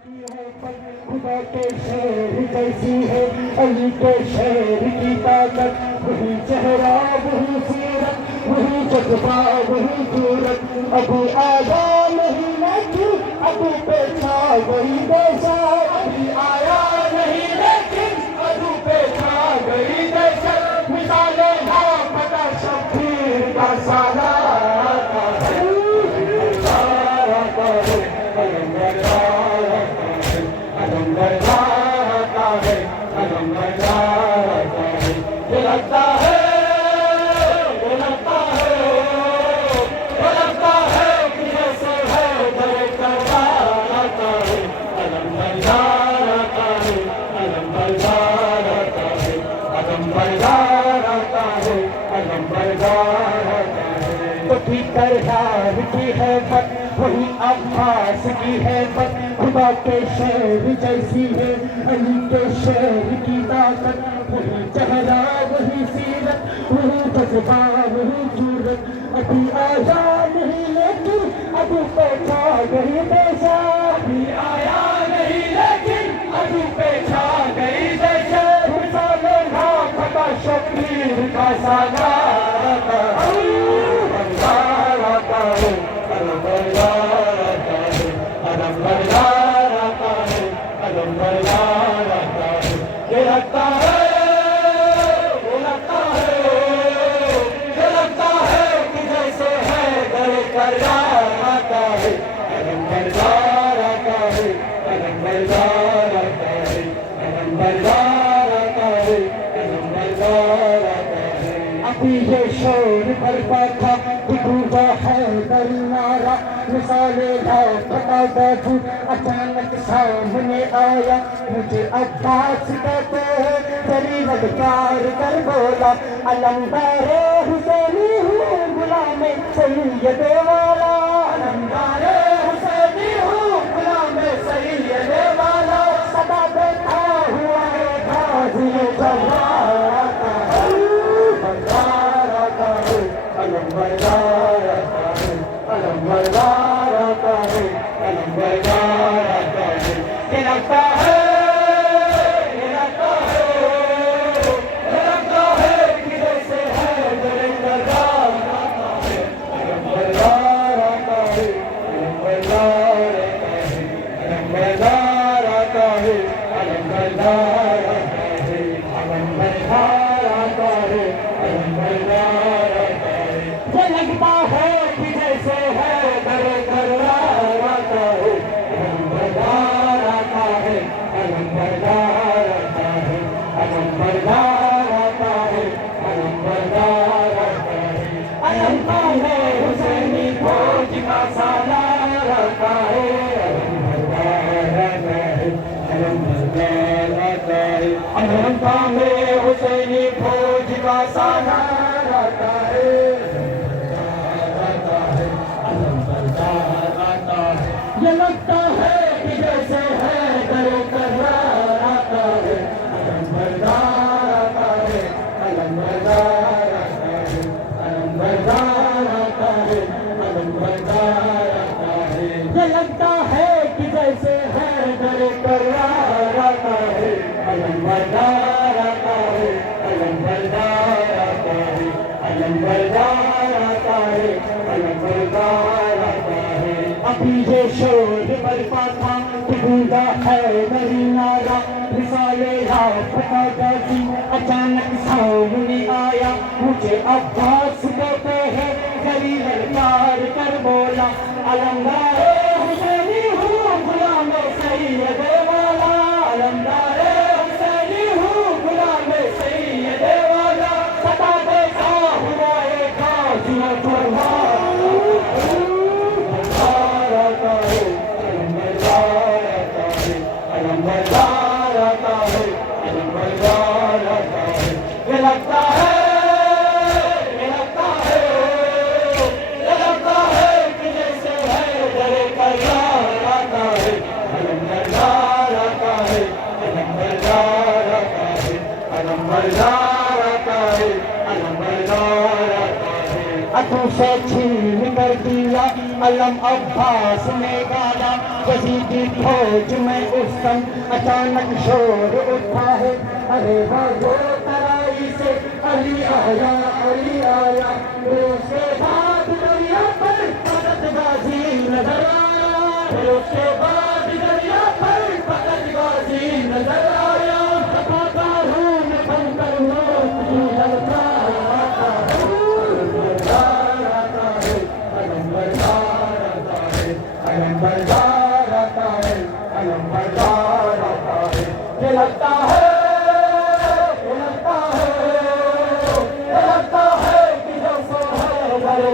خدا کے شیر جیسی ہے علی کے شیر کی طاقت، وہی چہرہ وہی سیرت وہی جذبہ وہی صورت، ابھی آیا نہیں لیکن ابھی پہ چھا گئی بے شک، ابھی آیا نہیں لیکن ابھی پہ چھا گئی بے شک، مثالیں لاپتہ شبیر کا سالہ کرار کی ہے بات وہی عباس کی ہے بات، خدا کے شیر جیسی ہے علی کے شیر کی طاقت، وہی چہرہ وہی سیرت وہی جذبہ وہی صورت، ابھی آیا نہیں لیکن ابھی پہنچا گئی بے شک، ابھی آیا نہیں لیکن ابھی پہنچا گئی بے شک، مثالیں لاپتہ شبیر کا سالار ابھی یہ شور برپا تھا ڈوبا ہے در نارا، مثالیں لاپتہ بازو اچانک سامنے آیا، مجھے عباس کہتے ہیں تیری للکار کر بولا، علمدار حسینی ہوں غلام سید والا، علمدار حسینی ہوں غلام سید والا، صدا دیتا ہوا ہے غازی جوار حسینی فوج کا سالار آتا ہے، یہ لگتا ہے کہ جیسے ہے در کرار آتا ہے، علمبردار آتا ہے، علمبردار آتا ہے، علمبردار آتا ہے، علمبردار آتا ہے، یہ لگتا ہے کہ جیسے ہے در کرار آتا ہے، علمبردار آتا ہے، علمبردار آتا ہے، علمبردار آتا ہے، علمبردار آتا ہے، ابھی یہ شور برپا تھا ڈوبا ہے نہیں نارا، مثالیں لاپتہ بازو اچانک سامنے آیا، مجھے عباس کہتے ہیں گلی للکار کر بولا، علمدار حسینی ہوں غلام سید والا، علمدار حسینی ہوں غلام سید والا، صدا دیتا ہوا ہے غازی جوار اتو سے چھین کر دیا علم عباس نے گایا یزیدی فوج میں اس دم اچانک شور اٹھا ہے ارے بھاگو ترائی سے علی آیا علی آیا اس کے بعد دریا پر فقط غازی نظر آیا اس کے بعد دریا پر فقط غازی نظر آیا بتاتا ہوں میں بن کر موت کی للکار آتا ہے علم بردار آتا ہے علم بردار آتا ہے علم بردار آتا ہے یہ لگتا ہے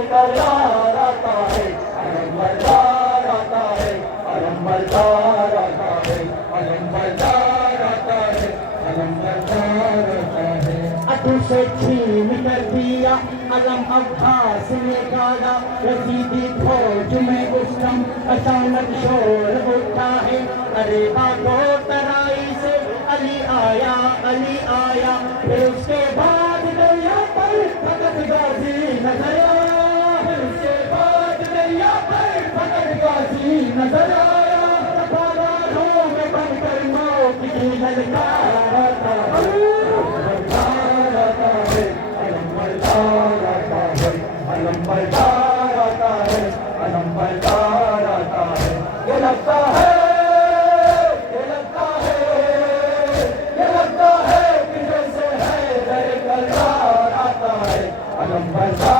کرار آتا ہے علم بردار آتا ہے علم بردار آتا ہے علم بردار آتا ہے علم بردار آتا ہے اتو سے چھین کر دیا علم عباس نے گایا یزیدی فوج میں اس دم اچانک شور اٹھا ہے ارے بھاگو ترائی سے علی آیا علی آیا پھر اس کے بعد دریا پر فقط غازی نظر آیا نظر آیا تباروں میں بن کر موت کی للکار آتا ہے علم بردار آتا ہے علم بردار آتا ہے علم بردار آتا ہے یہ لگتا ہے یہ لگتا ہے یہ لگتا ہے کہ جیسے ہے در کرار آتا ہے علم بردار